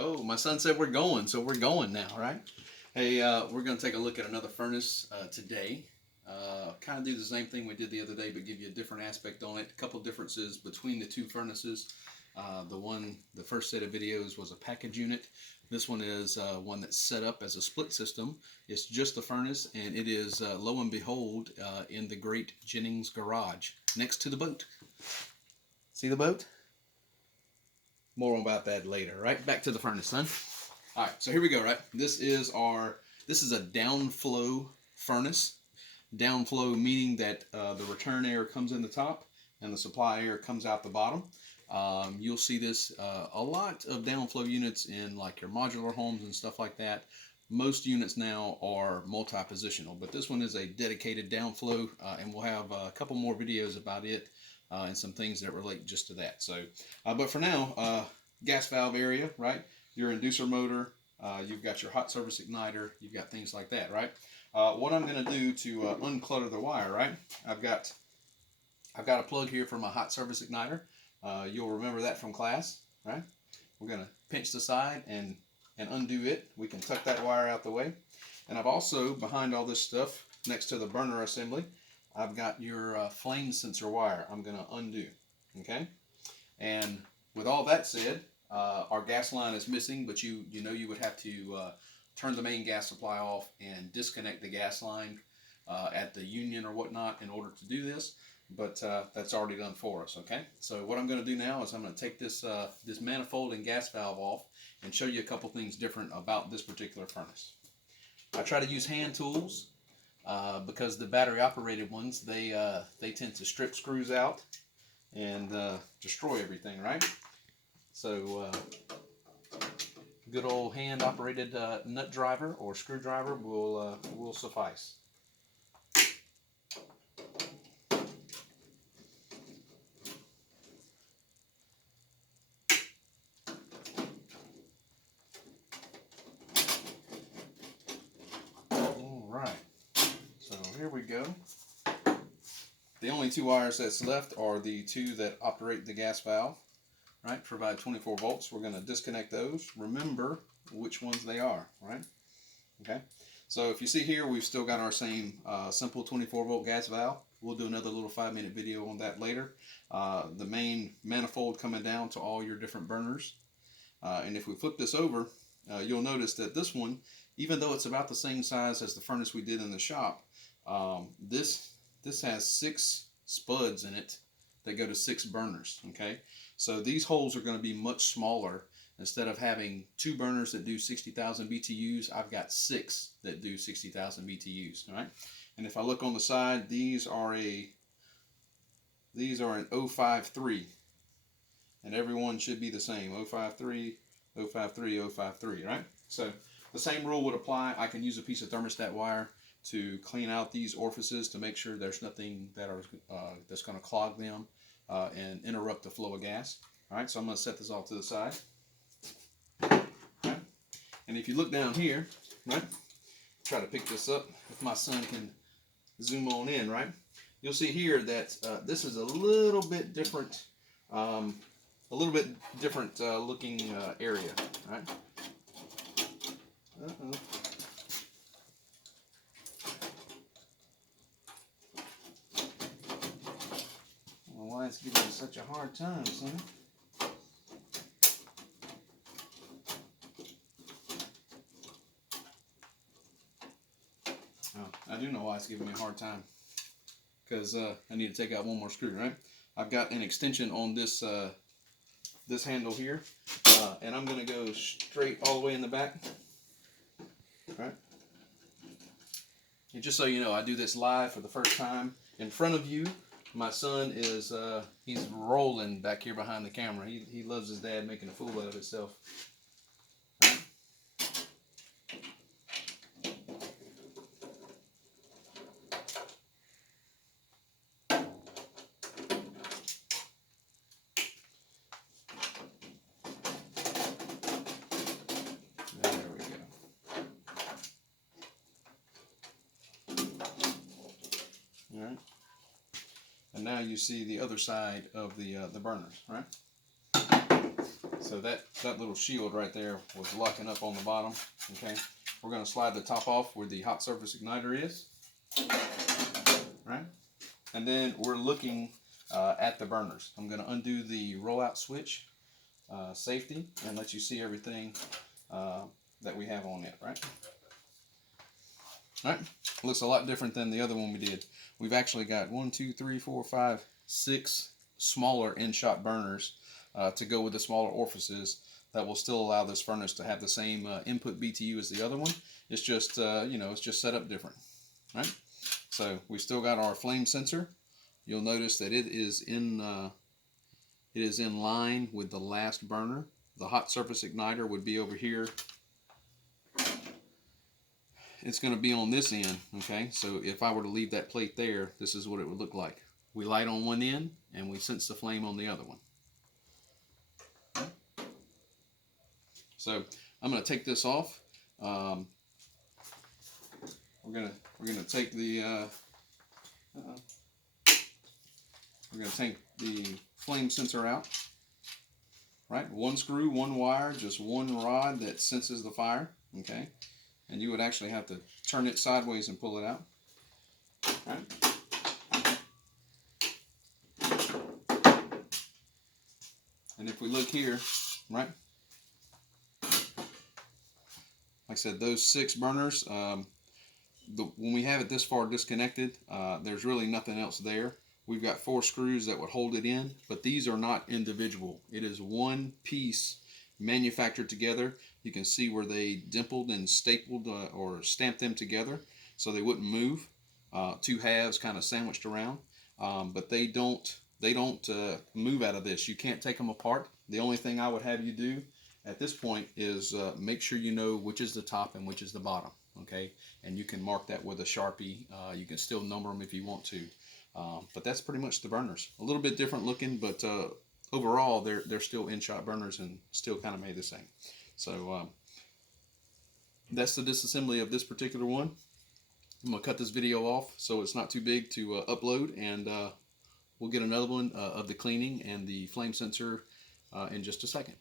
Oh, my son said we're going, so we're going now, right? Hey, we're going to take a look at another furnace today. Kind of do the same thing we did the other day, but give you a different aspect on it. A couple differences between the two furnaces. The first set of videos was a package unit. This one is one that's set up as a split system. It's just the furnace, and it is, lo and behold, in the great Jennings garage, next to the boat. See the boat? More about that later, right? Back to the furnace, son. All right, so here we go, right? This is a downflow furnace. Downflow meaning that the return air comes in the top and the supply air comes out the bottom. You'll see this a lot of downflow units in like your modular homes and stuff like that. Most units now are multi-positional, but this one is a dedicated downflow, and we'll have a couple more videos about it and some things that relate just to that. So, but for now, gas valve area, right? Your inducer motor, you've got your hot service igniter, you've got things like that, right? What I'm going to do to unclutter the wire, right? I've got a plug here for my hot service igniter. You'll remember that from class, right? We're going to pinch the side and undo it. We can tuck that wire out the way. And I've also, behind all this stuff, next to the burner assembly, I've got your flame sensor wire I'm going to undo, okay? And with all that said, our gas line is missing, but you know you would have to turn the main gas supply off and disconnect the gas line at the union or whatnot in order to do this. But that's already done for us, okay? So what I'm going to do now is I'm going to take this manifold and gas valve off and show you a couple things different about this particular furnace. I try to use hand tools because the battery operated ones, they tend to strip screws out and destroy everything, right? So good old hand operated nut driver or screwdriver will suffice. Here we go. The only two wires that's left are the two that operate the gas valve, right? Provide 24 volts. We're going to disconnect those. Remember which ones they are, right? Okay. So if you see here, we've still got our same simple 24 volt gas valve. We'll do another little 5-minute video on that later. The main manifold coming down to all your different burners. And if we flip this over, you'll notice that this one, even though it's about the same size as the furnace we did in the shop, this has 6 spuds in it that go to 6 burners, okay? So these holes are going to be much smaller. Instead of having 2 burners that do 60,000 BTUs, I've got 6 that do 60,000 BTUs, all right? And if I look on the side, these are an 053, and everyone should be the same, 053, 053, 053, right? So the same rule would apply. I can use a piece of thermostat wire to clean out these orifices to make sure there's nothing that's going to clog them and interrupt the flow of gas. All right, so I'm going to set this all to the side. Okay. And if you look down here, right, try to pick this up if my son can zoom on in, right, you'll see here that this is a little bit different, looking area, right? Why it's giving me such a hard time, son? Oh, I do know why it's giving me a hard time. Because I need to take out one more screw, right? I've got an extension on this this handle here, and I'm going to go straight all the way in the back, right? And just so you know, I do this live for the first time in front of you. My son is, he's rolling back here behind the camera. He loves his dad making a fool out of himself. Right? There we go. All right. And now you see the other side of the burners, right? So that little shield right there was locking up on the bottom. Okay, we're going to slide the top off where the hot surface igniter is. Right, and then we're looking at the burners. I'm going to undo the rollout switch safety and let you see everything that we have on it. Right. All right, looks a lot different than the other one we did. We've actually got 1, 2, 3, 4, 5, 6 smaller in-shot burners to go with the smaller orifices that will still allow this furnace to have the same input BTU as the other one. It's just it's just set up different. All right, so we still got our flame sensor. You'll notice that it is in line with the last burner. The hot surface igniter would be over here. It's going to be on this end, okay? So if I were to leave that plate there, this is what it would look like. We light on one end, and we sense the flame on the other one. So I'm going to take this off. We're gonna take the flame sensor out. Right, one screw, one wire, just one rod that senses the fire. Okay. And you would actually have to turn it sideways and pull it out. Right. And if we look here, right, like I said, those 6 burners, when we have it this far disconnected, there's really nothing else there. We've got 4 screws that would hold it in, but these are not individual. It is one piece manufactured together. You can see where they dimpled and stapled or stamped them together so they wouldn't move. 2 halves kind of sandwiched around, but they don't move out of this. You can't take them apart. The only thing I would have you do at this point is make sure you know which is the top and which is the bottom. Okay, and you can mark that with a Sharpie. You can still number them if you want to, but that's pretty much the burners. A little bit different looking, but overall they're still in-shot burners and still kind of made the same. So that's the disassembly of this particular one. I'm gonna cut this video off so it's not too big to upload, and we'll get another one of the cleaning and the flame sensor in just a second.